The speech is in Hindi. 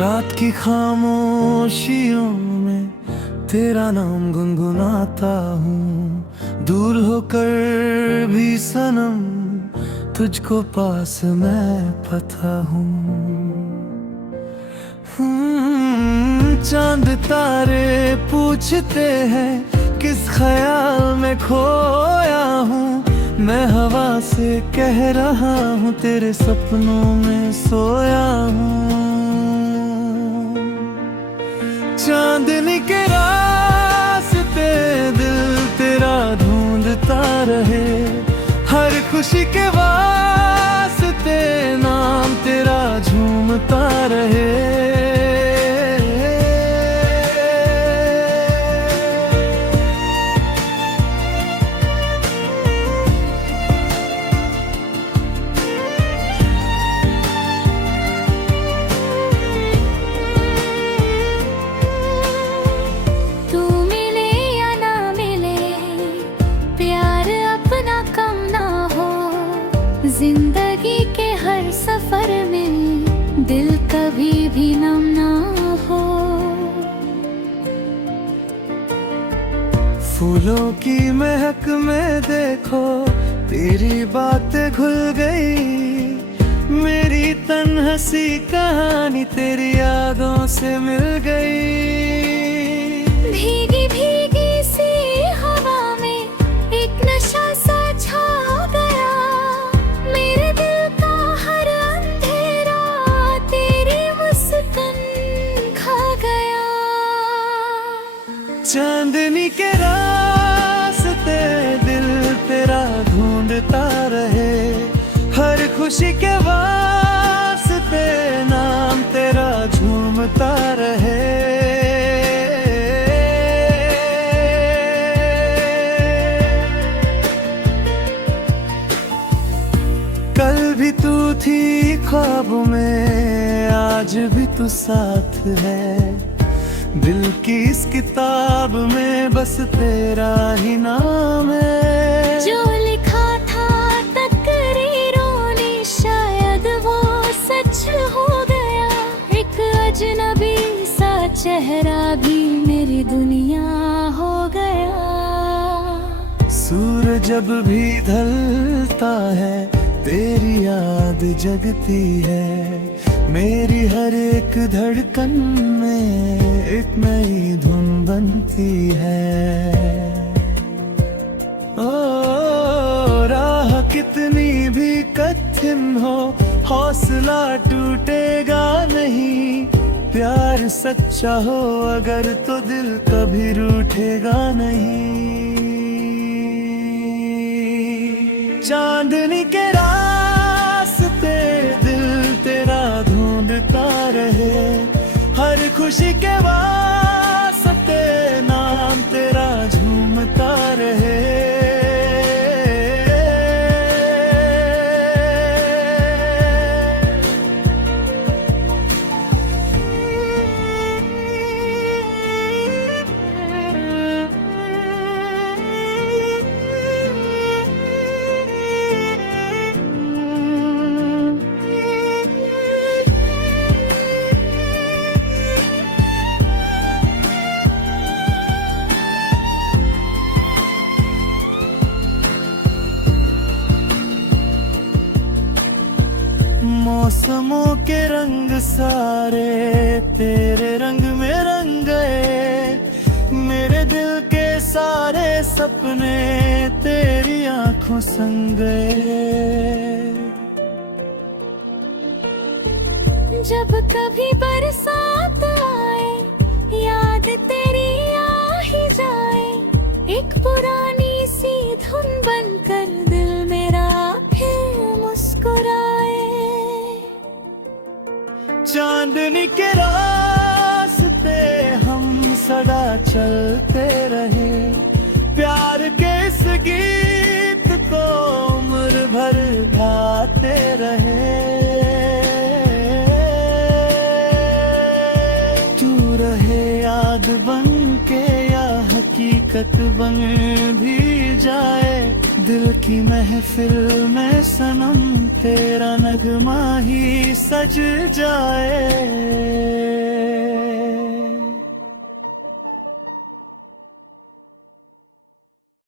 रात की खामोशियों में तेरा नाम गुनगुनाता हूँ। दूर होकर भी सनम तुझको पास मैं पाता हूँ। चांद तारे पूछते हैं किस ख्याल में खोया हूँ। मैं हवा से कह रहा हूँ तेरे सपनों में सोया हूँ। चांदनी के रास्ते दिल तेरा ढूंढता रहे। हर खुशी के वास्ते नाम तेरा झूमता रहे। जिंदगी के हर सफर में दिल कभी भी नम ना हो। फूलों की महक में देखो तेरी बातें घुल गई। मेरी तन्हसी कहानी तेरी यादों से मिल गई। भीगी भीगी सी हवा में एक नशा सा छा गया। मेरे दिल का हर अंधेरा तेरी मुस्कान खा गया। चांदनी के रास्ते दिल तेरा ढूंढता रहे। हर खुशी के वास्ते नाम तेरा झूमता रहे। कल भी तू थी ख्वाबों में, आज भी तू साथ है। दिल की इस किताब में बस तेरा ही नाम है। जो लिखा था तकदीरों ने शायद वो सच हो गया। एक अजनबी सा चेहरा भी मेरी दुनिया हो गया। सूरज जब भी ढलता है तेरी याद जगती है। मेरी हर एक धड़कन में एक नई धुन बनती है। ओ राह कितनी भी कठिन हो हौसला टूटेगा नहीं। प्यार सच्चा हो अगर तो दिल कभी रूठेगा नहीं। चांदनी के रास्ते दिल तेरा ढूंढता रहे। हर खुशी के वास्ते नाम तेरा झूमता रहे। मौसमों के रंग सारे तेरे रंग में रंग गए। मेरे दिल के सारे सपने तेरी आंखों संग गए। जब कभी बरसात आए याद तेरी आ ही जाए। एक पुरानी सी धुन बनकर दिल मेरा फिर मुस्कुराए। चांदनी के रास्ते हम सदा चलते रहे। प्यार के इस गीत को उम्र भर गाते रहे। तू रहे याद बन के या हकीकत बन भी जाए। दिल की महफिल में सनम तेरा नगमा ही सज जाए।